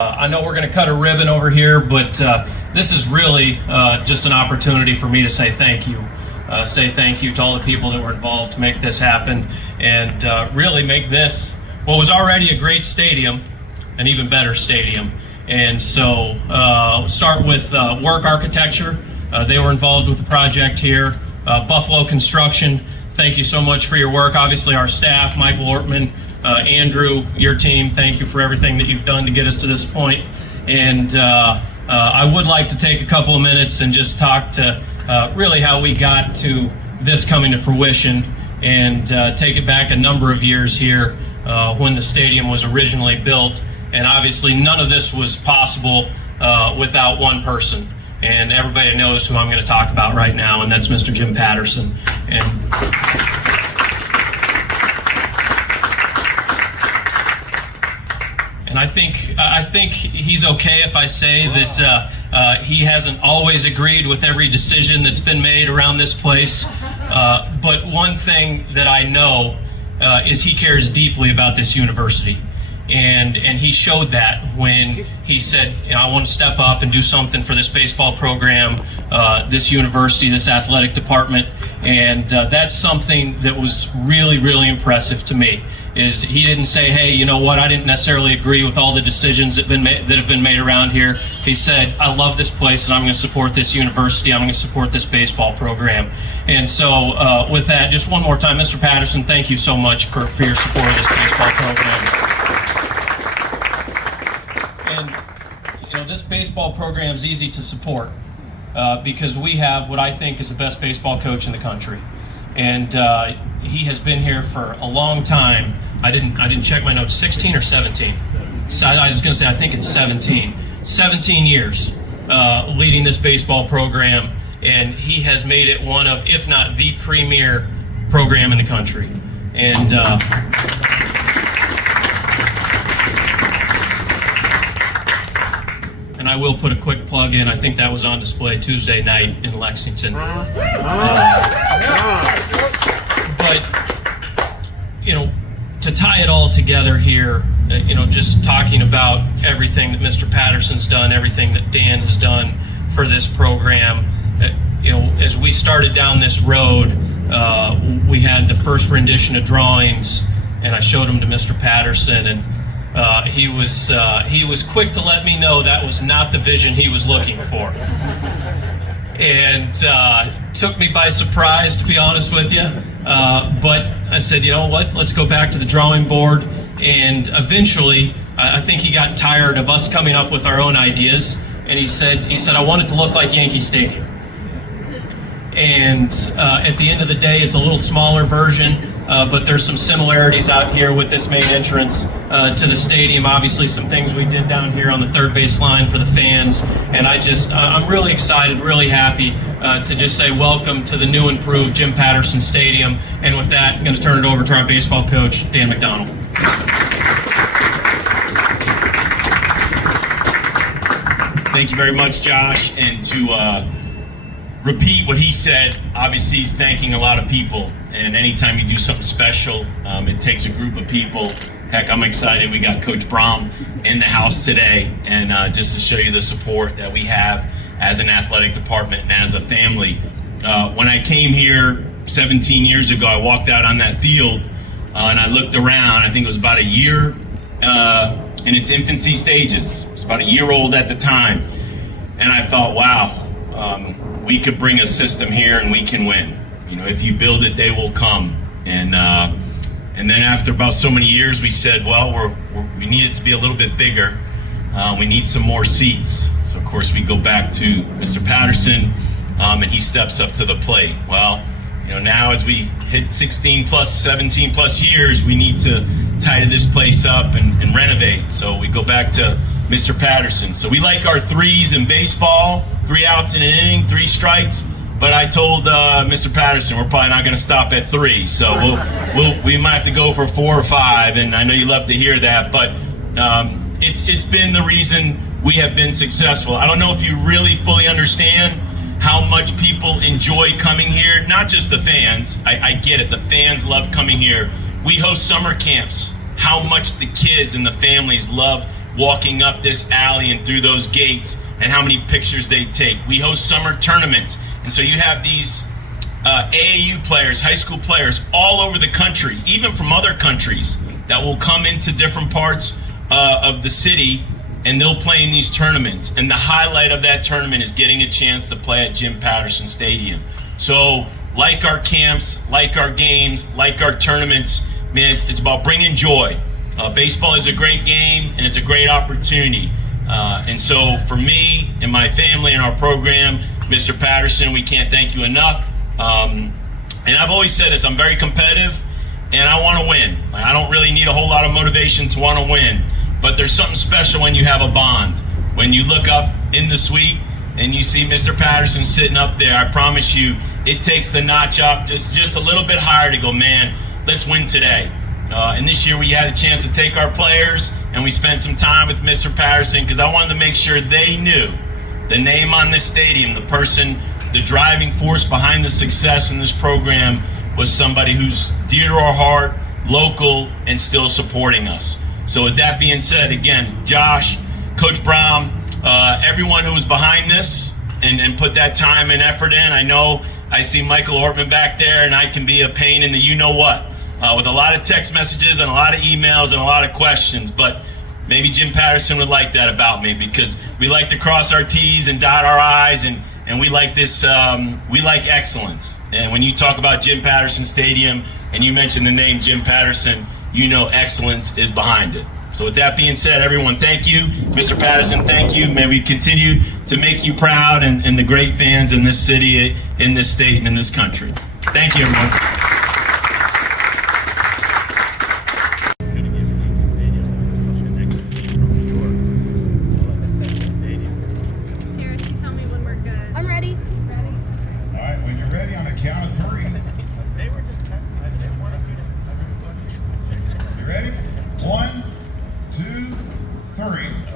I know we're going to cut a ribbon over here, but this is really just an opportunity for me to say thank you. Say thank you to all the people that were involved to make this happen and really make this, what was already a great stadium, an even better stadium. And so start with work architecture. They were involved with the project here. Buffalo Construction, thank you so much for your work. Obviously our staff, Michael Ortman, Andrew, your team, thank you for everything that you've done to get us to this point. And I would like to take a couple of minutes and just talk to really how we got to this coming to fruition and take it back a number of years here when the stadium was originally built. And obviously none of this was possible without one person. And everybody knows who I'm going to talk about right now, and that's Mr. Jim Patterson. And I think he's okay if I say that he hasn't always agreed with every decision that's been made around this place. But one thing that I know is he cares deeply about this university. And he showed that when he said, you know, I want to step up and do something for this baseball program, this university, this athletic department. And that's something that was really, really impressive to me, is he didn't say, hey, you know what, I didn't necessarily agree with all the decisions that have been made around here. He said, I love this place and I'm going to support this university. I'm going to support this baseball program. And so with that, just one more time, Mr. Patterson, thank you so much for your support of this baseball program. And you know, this baseball program is easy to support because we have what I think is the best baseball coach in the country, and he has been here for a long time. I didn't check my notes. 16 or 17? So I was going to say I think it's 17. 17 years leading this baseball program, and he has made it one of, if not the premier program in the country. And I will put a quick plug in. I think that was on display Tuesday night in Lexington. But, you know, to tie it all together here, you know, just talking about everything that Mr. Patterson's done, everything that Dan has done for this program, you know, as we started down this road, we had the first rendition of drawings, and I showed them to Mr. Patterson, and he was quick to let me know that was not the vision he was looking for, and took me by surprise, to be honest with you. But I said, you know what? Let's go back to the drawing board. And eventually, I think he got tired of us coming up with our own ideas, and he said, I want it to look like Yankee Stadium. And at the end of the day, it's a little smaller version, but there's some similarities out here with this main entrance to the stadium. Obviously, some things we did down here on the third base line for the fans. And I'm really excited, really happy to just say welcome to the new improved Jim Patterson Stadium. And with that, I'm going to turn it over to our baseball coach, Dan McDonald. Thank you very much, Josh. And to repeat what he said, obviously he's thanking a lot of people, and anytime you do something special, it takes a group of people. Heck, I'm excited we got Coach Braum in the house today, and just to show you the support that we have as an athletic department and as a family. When I came here 17 years ago, I walked out on that field and I looked around. I think it was about a year in its infancy stages. It was about a year old at the time, and I thought, wow, we could bring a system here and we can win. You know, if you build it, they will come. And then after about so many years, we said, well, we need it to be a little bit bigger. We need some more seats. So of course we go back to Mr. Patterson, and he steps up to the plate. Well, you know, now as we hit 16 plus, 17 plus years, we need to tidy this place up and renovate. So we go back to Mr. Patterson. So we like our threes in baseball, 3 outs in an inning, 3 strikes. But I told Mr. Patterson we're probably not going to stop at 3. So we might have to go for 4 or 5. And I know you love to hear that, but it's been the reason we have been successful. I don't know if you really fully understand how much people enjoy coming here. Not just the fans. I get it. The fans love coming here. We host summer camps. How much the kids and the families love walking up this alley and through those gates, and how many pictures they take. We host summer tournaments, and so you have these AAU players, high school players all over the country, even from other countries, that will come into different parts of the city, and they'll play in these tournaments. And the highlight of that tournament is getting a chance to play at Jim Patterson Stadium. So like our camps, like our games, like our tournaments, man, it's about bringing joy. Baseball is a great game, and it's a great opportunity. And so for me and my family and our program, Mr. Patterson, we can't thank you enough. And I've always said this, I'm very competitive, and I want to win. I don't really need a whole lot of motivation to want to win, but there's something special when you have a bond. When you look up in the suite and you see Mr. Patterson sitting up there, I promise you, it takes the notch up just a little bit higher to go, man, let's win today. And this year we had a chance to take our players, and we spent some time with Mr. Patterson because I wanted to make sure they knew the name on this stadium, the person, the driving force behind the success in this program was somebody who's dear to our heart, local, and still supporting us. So with that being said, again, Josh, Coach Brahm, everyone who was behind this and put that time and effort in. I know I see Michael Ortman back there, and I can be a pain in the you-know-what with a lot of text messages and a lot of emails and a lot of questions, but maybe Jim Patterson would like that about me, because we like to cross our T's and dot our I's, and we like this, we like excellence. And when you talk about Jim Patterson Stadium and you mention the name Jim Patterson, you know excellence is behind it. So with that being said, everyone, thank you. Mr. Patterson, thank you. May we continue to make you proud, and the great fans in this city, in this state, and in this country. Thank you, everyone. Count of three. They were just testing. They wanted you to. You ready? 1, 2, 3.